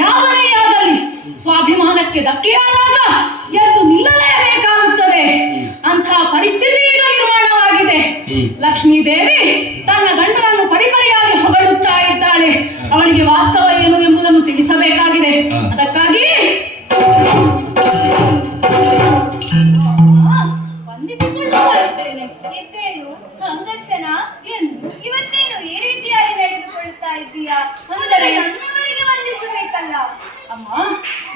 ಯಾವನೇ ಆಗಲಿ ಸ್ವಾಭಿಮಾನಕ್ಕೆ ಧಕ್ಕೆಯಾದಾಗ ಎದ್ದು ನಿಲ್ಲಲೇಬೇಕಾಗುತ್ತದೆ. ಅಂಥ ಪರಿಸ್ಥಿತಿ ಈಗ ನಿರ್ಮಾಣವಾಗಿದೆ. ಲಕ್ಷ್ಮೀ ದೇವಿ ತನ್ನ ಗಂಡನನ್ನು ಪರಿಪರಿಯಾಗಿ ಹೊಗಳುತ್ತಾ ಇದ್ದಾಳೆ. ಅವಳಿಗೆ ವಾಸ್ತವ ಏನು ಎಂಬುದನ್ನು ತಿಳಿಸಬೇಕಾಗಿದೆ. ಅದಕ್ಕಾಗಿ ವಂದಿಸಿಕೊಂಡು ಬರುತ್ತೇನೆ. ಸುದರ್ಶನ, ಏನು ಇವತ್ತೇನು ಈ ರೀತಿಯಾಗಿ ನಡೆದುಕೊಳ್ಳುತ್ತಾ ಇದ್ದೀಯಾ? ನನ್ನವರಿಗೆ ವಂದಿಸಬೇಕಲ್ಲ. ಅಮ್ಮ,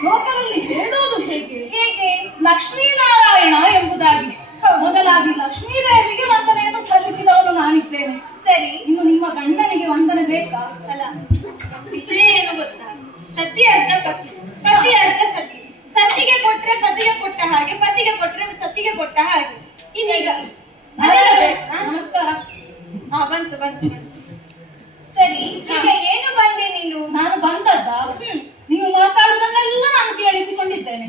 ಲೋಕದಲ್ಲಿ ಹೇಳೋದು ಹೇಗೆ ಹೇಗೆ? ಲಕ್ಷ್ಮೀನಾರಾಯಣ ಎಂಬುದಾಗಿ. ಮೊದಲಾಗಿ ಲಕ್ಷ್ಮೀದೇವಿಗೆ ವಂದನೆಯನ್ನು ಸಲ್ಲಿಸಿದವನು ನಾನಿದ್ದೇನೆ. ಸರಿ, ಇನ್ನು ನಿಮ್ಮ ಗಂಡನಿಗೆ ವಂದನೆ ಬೇಕಾ? ಅಲ್ಲ, ವಿಷಯ ಏನು ಗೊತ್ತಾ? ಸತಿ ಅರ್ಥ ಪತಿ, ಪತಿ ಅರ್ಥ ಸತಿ. ಸತಿಗೆ ಕೊಟ್ರೆ ಪತಿಗೆ ಕೊಟ್ಟ ಹಾಗೆ, ಪತಿಗೆ ಕೊಟ್ರೆ ಸತಿಗೆ ಕೊಟ್ಟ ಹಾಗೆ. ಇನ್ನೀಗ ನಮಸ್ಕಾರ. ಬಂತು ಬಂತು. ಸರಿ, ಈಗ ಏನು ಬಂದೆ ನೀನು? ನಾನು ಬಂದದ್ದ? ನೀವು ಮಾತಾಡುವುದನ್ನೆಲ್ಲ ನಾನು ಕೇಳಿಸಿಕೊಂಡಿದ್ದೇನೆ.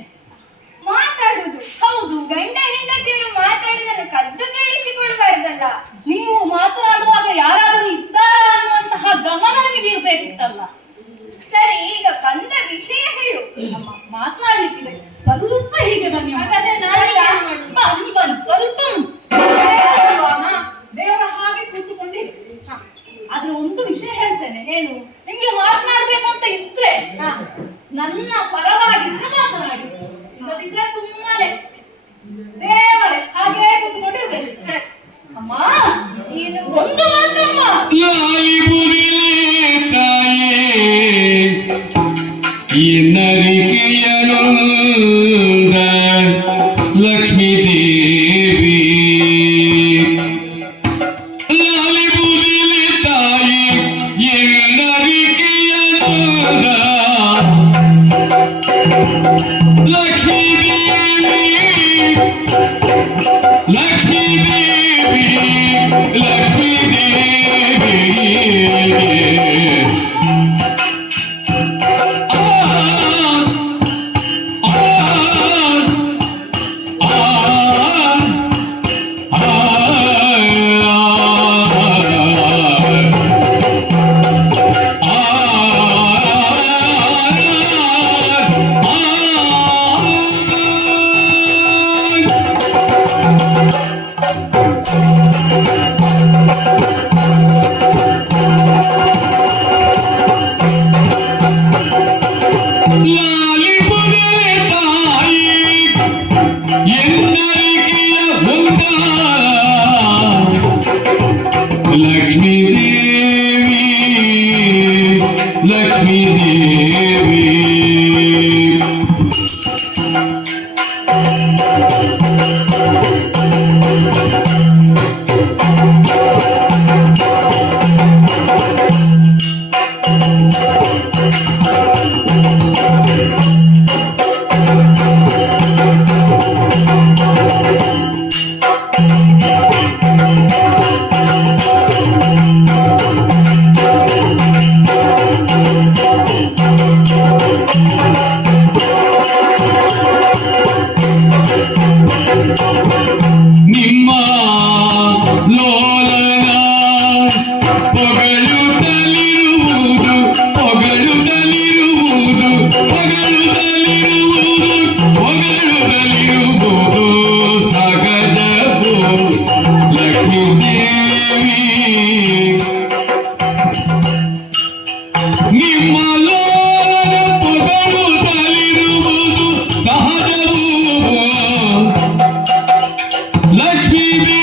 ಮಾತಾಡುದು? ಹೌದು. ಗಂಡ ಹೆಂಡತಿಯರು ಮಾತಾಡುವುದನ್ನು ಕದ್ದು ಕೇಳಿಸಿಕೊಳ್ಬಾರ್ದಲ್ಲ. ನೀವು ಮಾತನಾಡುವಾಗ ಯಾರಾದರೂ ಇದ್ದಾರಾ ಅನ್ನುವಂತಹ ಗಮನ ನಿಮಗೆ ಇರ್ಬೇಕಿತ್ತಲ್ಲ. ಸರಿ, ಈಗ ಬಂದ ವಿಷಯ ಹೇಳು. ಮಾತನಾಡ್ಲಿಕ್ಕಿದೆ, ಸ್ವಲ್ಪ ಹೀಗೆ ಬನ್ನಿ. ಹಾಗಾದ್ರೆ ನಾನು ಏನು ಮಾಡುದು? ಬನ್ನಿ ಬನ್ನಿ, ಸ್ವಲ್ಪ ದೇವರ ಹಾಗೆ ಕೂತುಕೊಂಡಿರಿ. ಆದ್ರೆ ಒಂದು ವಿಷಯ ಹೇಳ್ತೇನೆ. ಏನು? ನಿಮ್ಗೆ ಮಾತನಾಡ್ಬೇಕು ಅಂತ ಇದ್ರೆ ನನ್ನ ಪರವಾಗಿದ್ರೆ ಮಾತನಾಡಿ, ಇಲ್ಲದಿದ್ರೆ ಸುಮ್ಮನೆ ದೇವರೇ ಹಾಗೆ ಕೂತ್ಕೊಂಡಿರ್ಬೇಕು. ಸರಿ ಅಮ್ಮ, ಏನು? ಒಂದು ಮಾತಮ್ಮ. ಲಕ್ಷ್ಮೀ ದೇವಿ ಲಕ್ಷ್ಮೀ ದೇವಿ ಲಕ್ಷ್ಮೀ ದೇವಿ ಲಕ್ಷ್ಮೀ ದೇವಿ ಲಕ್ಷ್ಮೀ ದೇವಿ ಲಕ್ಷ್ಮೀ ದೇವಿ ನಿಮ್ಮ ಲೋಲನ ಪೊಗಳುತ್ತಲಿರುವುದು ಪೊಗಳುತ್ತಲಿರುವುದು ಪೊಗಳುತ್ತಲಿರುವುದು ಪೊಗಳುತ್ತಲಿರುವುದು ಸಗದವು ಲಕ್ಷ್ಮೀ ದೇವಿ ನಿಮ್ಮ ಲೋಲನ ಪೊಗಳುತ್ತಲಿರುವುದು ಸಹಜವು ಲಕ್ಷ್ಮೀ ದೇವಿ